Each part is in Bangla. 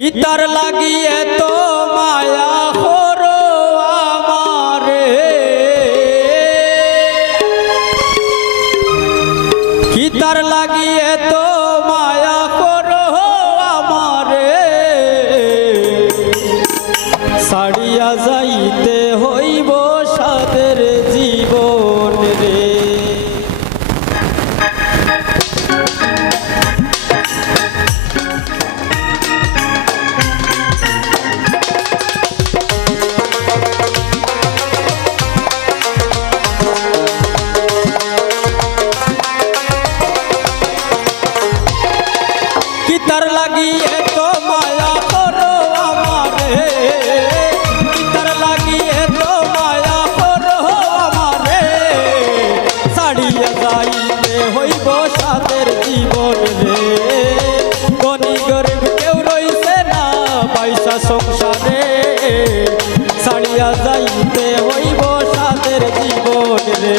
ইতার লাগিয়ে তো মায়া করো আমারে, ইতার লাগিয়ে তো মায়া করো আমারে, ছাড়িয়া যাইতে হইব সাদের জীবন রে। কিতার লাগিয়ে তো মায়া করো আমারে, কিতার লাগিয়ে তো মায়া করো আমারে, ছাড়িয়া যাইতে হইব সাদের জীবন রে। ধনী গরিব কেউ রইছে না পয়সা সংসারে, ছাড়িয়া যাইতে হইব সাদের জীবন রে।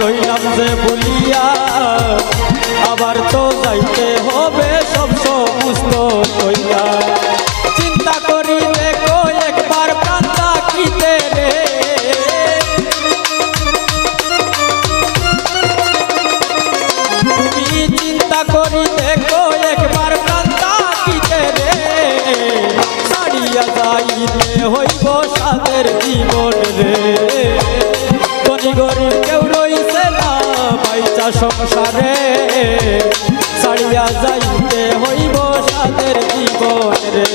রইলাম যে বলিয়া আবার তো যাইতে হবে সব সমস্ত কইয়া, চিন্তা করি দেখো একবার প্রাণ রাখিতে রে। তুমি চিন্তা করি দেখো একবার প্রাণ রাখিতে রে, ছাড়িয়া যাইতে হইব সাদের জীবন রে। ধনী গরিব কেউ রইছে না পয়সা সংসারে, ছাড়িয়া যাইতে হইব সাদের জীবন রে।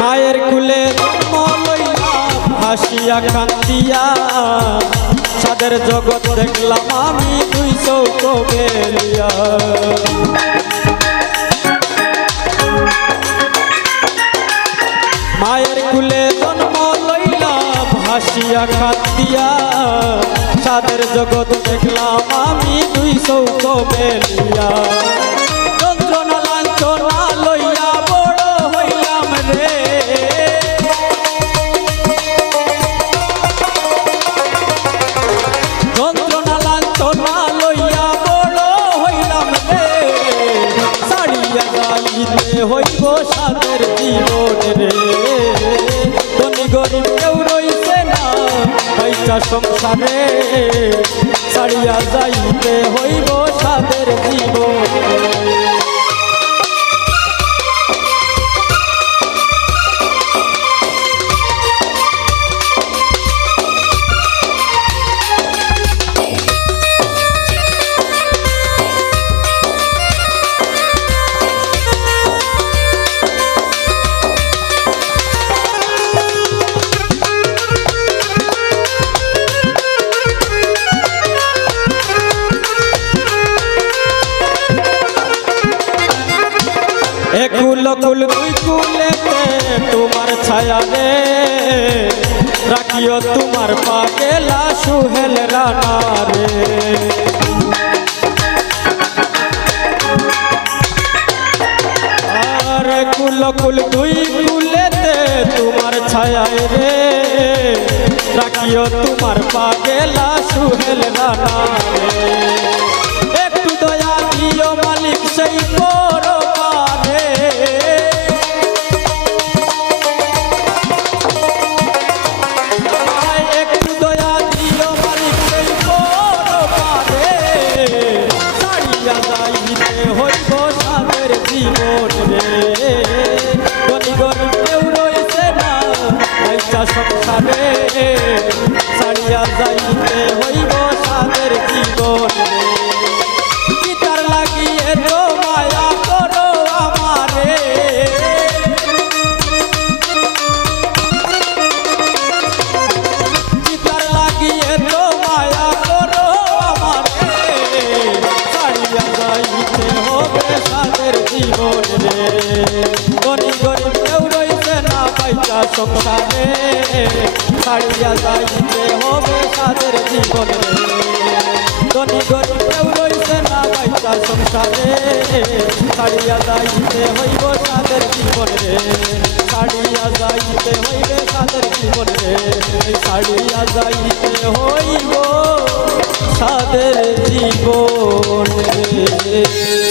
মায়ের কুলে জন্ম লইয়া হাসিয়া কান্দিয়া, সাদের জগৎ দেখলাম আমি দুই চৌক বেলিয়া। মায়ের কুলে জন্ম লইলাম হাসিয়া কান্দিয়া, সাদের জগৎ দেখলাম আমি দুই চৌক বেলিয়া। যন্ত্রণা লাঞ্ছনা লইয়া বড় হইলাম রে, যন্ত্রণা লাঞ্ছনা লইয়া বড় হইলাম রে, ছাড়িয়া যাইতে হইব সাদের জীবন রে। ধনী গরিব কেউ রইছে না পয়সা সংসারে, ছাড়িয়া যাইতে হইব সাদের জীবন রে। একুল কুল দুই কুলেতে তোমার ছায়া রে, রাখিও তোমার পাগেলা সুহেল রানা রে। আর কুল কুল দুই কুলেতে তোমার ছায়া রে, রাখিও তোমার পাগেলা সুহেল রানা রে। একটু দয়া দিও মালিক সেই করো পারে, একটু দয়া দিও মালিক সেই করো পারে, ছাড়িয়া যাইতে হইব সাদের জীবন রে। ধনী গরিব কেউ রইছে না পয়সা সংসারে, ছাড়িয়া যাইতে হইব সাদের জীবন রে। কিতার লাগিয়ে তো মায়া করো আমারে, জীবন রে ধনী গরিব কেউ রইছে না পয়সা সংসারে ছাড়িয়া যাইতে হবে তাদের জীবন রে ধনী গরিব কেউ রইছে না পয়সা সংসারে ছাড়িয়া যাইতে হইব তাদের জীবন রে ছাড়িয়া যাইতে হইবে তাদের জীবন রে ছাড়িয়া যাইতে হইব তাদের জীবন রে